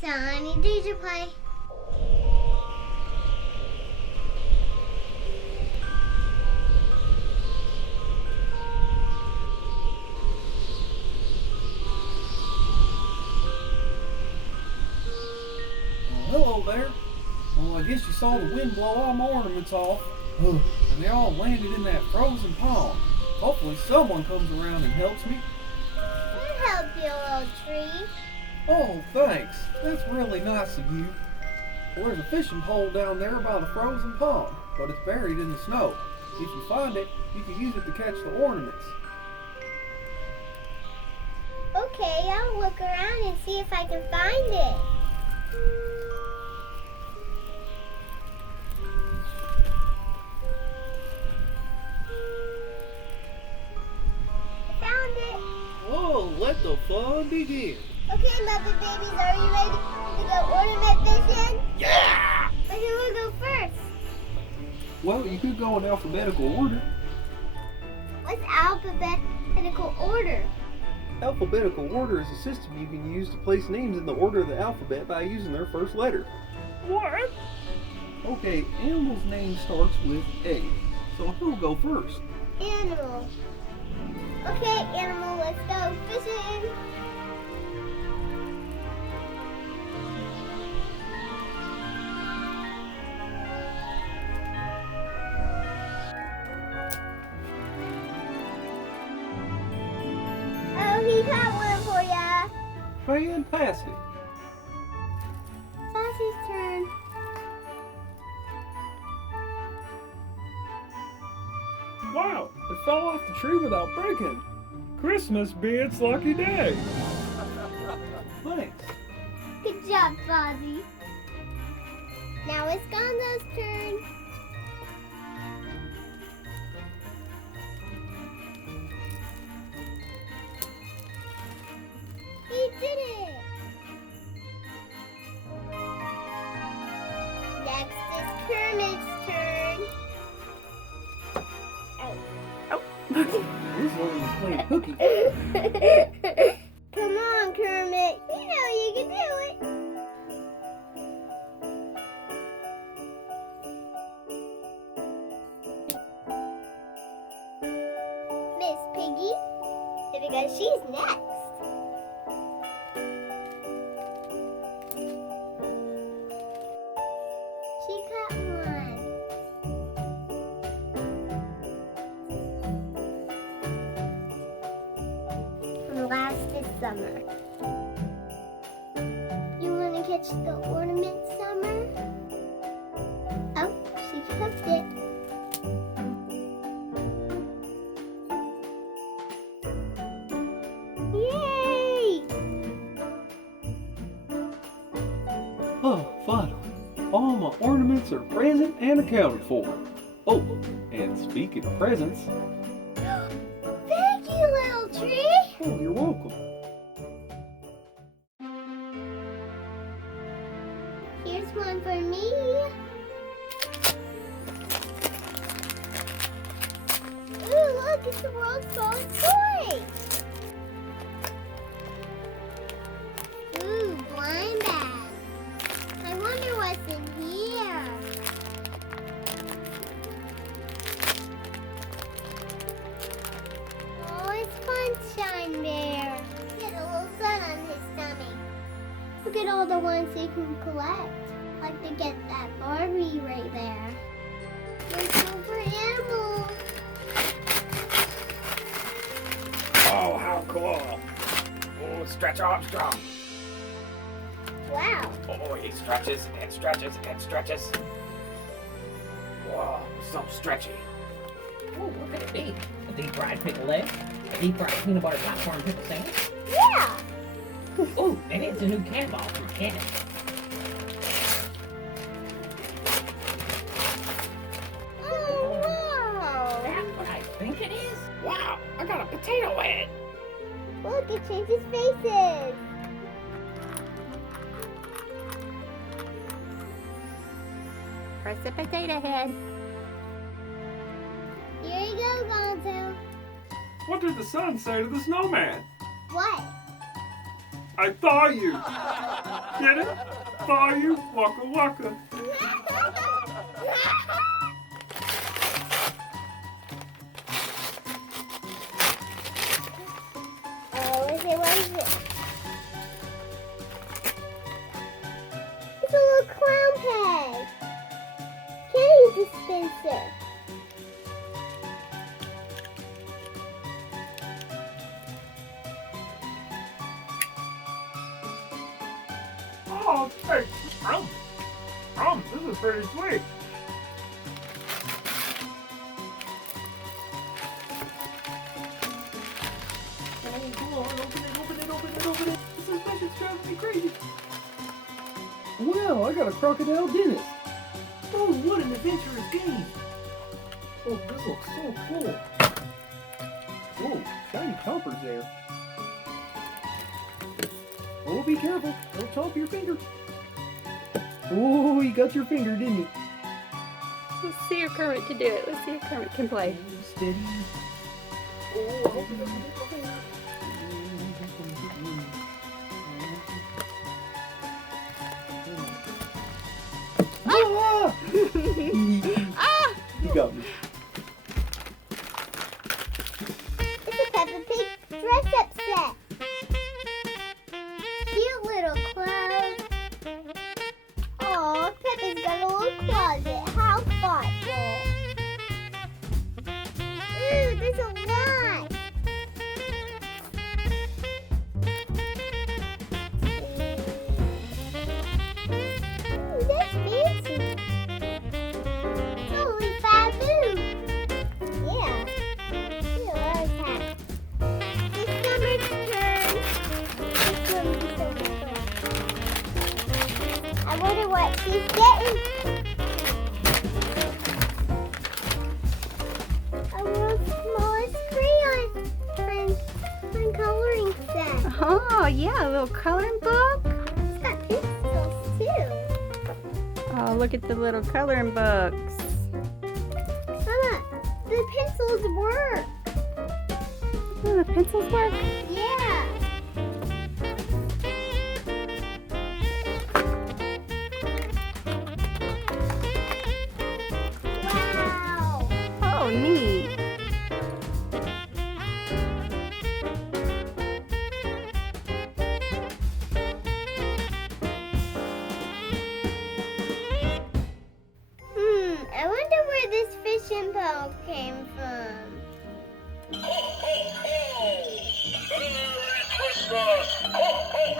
Sonny, Deja play. Hello there. Well, I guess you saw the wind blow all my ornaments off. And they all landed in that frozen pond. Hopefully someone comes around and helps me. I'll help you, little tree. Oh, thanks. That's really nice of you. Well, there's a fishing pole down there by the frozen pond, but it's buried in the snow. If you find it, you can use it to catch the ornaments. Okay, I'll look around and see if I can find it. I found it. Whoa, let the fun begin. Okay, Muppet babies, are you ready to go ornament fishing? Yeah! Where do we go first? Well, you could go in alphabetical order. What's alphabetical order? Alphabetical order is a system you can use to place names in the order of the alphabet by using their first letter. What? Okay, animal's name starts with A, so who'll go first? Animal. Okay, animal, let's go fishing. Oh, he caught one for ya. Fantastic. Fozzie's turn. Wow, it fell off the tree without breaking. Christmas be its lucky day. Thanks. Good job, Fozzie. Now it's Gonzo's turn. He did it! Next is Kermit's turn. This one is playing hooky. Come on, Kermit. You know you can do it. Miss Piggy, because she's next. She caught one. From last this summer. You want to catch the ornament, Summer? Oh, she hooked it. Yay! Oh, finally. All my ornaments are present and accounted for. Oh, and speaking of presents. Thank you, little tree. Oh, you're welcome. Here's one for me. Ooh, look, it's the world's smallest toy. Ooh, blind bag. I wonder what's in here. Oh, it's Sunshine Bear. He has a little sun on his stomach. Look at all the ones you can collect. Like to get that Barbie right there. Let's go for animals. Oh, how cool. Oh, Stretch Armstrong. Wow. Oh, he stretches and stretches and stretches. Whoa, so stretchy. Oh, look at it be. A deep fried pickle egg, a deep fried peanut butter popcorn pickle sandwich. Yeah. Oh, and it's a new cannonball from Cannon. Oh, wow. That's what I think it is. Wow, I got a potato head. Look, it changes faces. Press the potato head. Here you go, Gonzo. What did the sun say to the snowman? What? I thaw you. Get it? Bayou Waka Waka. What is it? It's a little clown peg. Candy dispenser. Oh, hey, this is pretty sweet. Oh, come on, open it. This suspicious driving me crazy. Wow, I got a crocodile dentist. Oh, what an adventurous game. Oh, this looks so cool. Whoa, shiny toppers there. Oh, be careful. Don't chop your finger. Oh, he got your finger, didn't he? Let's see if Kermit can do it. Let's see if Kermit can play. Steady. Oh, open it. Ah! Ah! You got me. It's a Peppa Pig dress-up set. Cute little clothes. Oh, Peppa's got a little closet. How thoughtful. Ooh, there's a lot. Ooh, that's fancy. Holy baboon. Yeah. She loves that. It's Summer's turn. It's going to be so different. I wonder what she's getting. A world's smallest crayon and coloring set. Oh, yeah, a little coloring book. It's got pencils too. Oh, look at the little coloring books. Mama, the pencils work. Oh, the pencils work. Yeah. Wow. Oh, neat. I wonder where this fishing pole came from.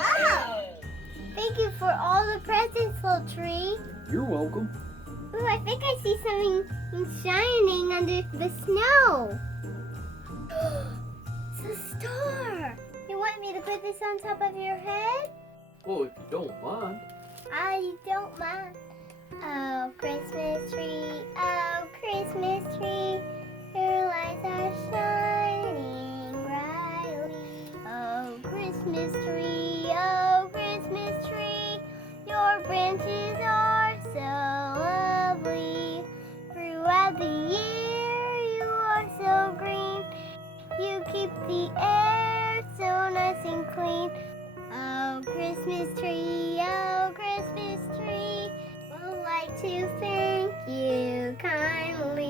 Oh! Thank you for all the presents, little tree. You're welcome. Ooh, I think I see something shining under the snow. It's a star. You want me to put this on top of your head? Well, if you don't mind. I don't mind. Oh, Christmas tree, your lights are shining brightly. Oh, Christmas tree, your branches are so lovely. Throughout the year, you are so green. You keep the air so nice and clean. Oh, Christmas tree, would like to thank you kindly.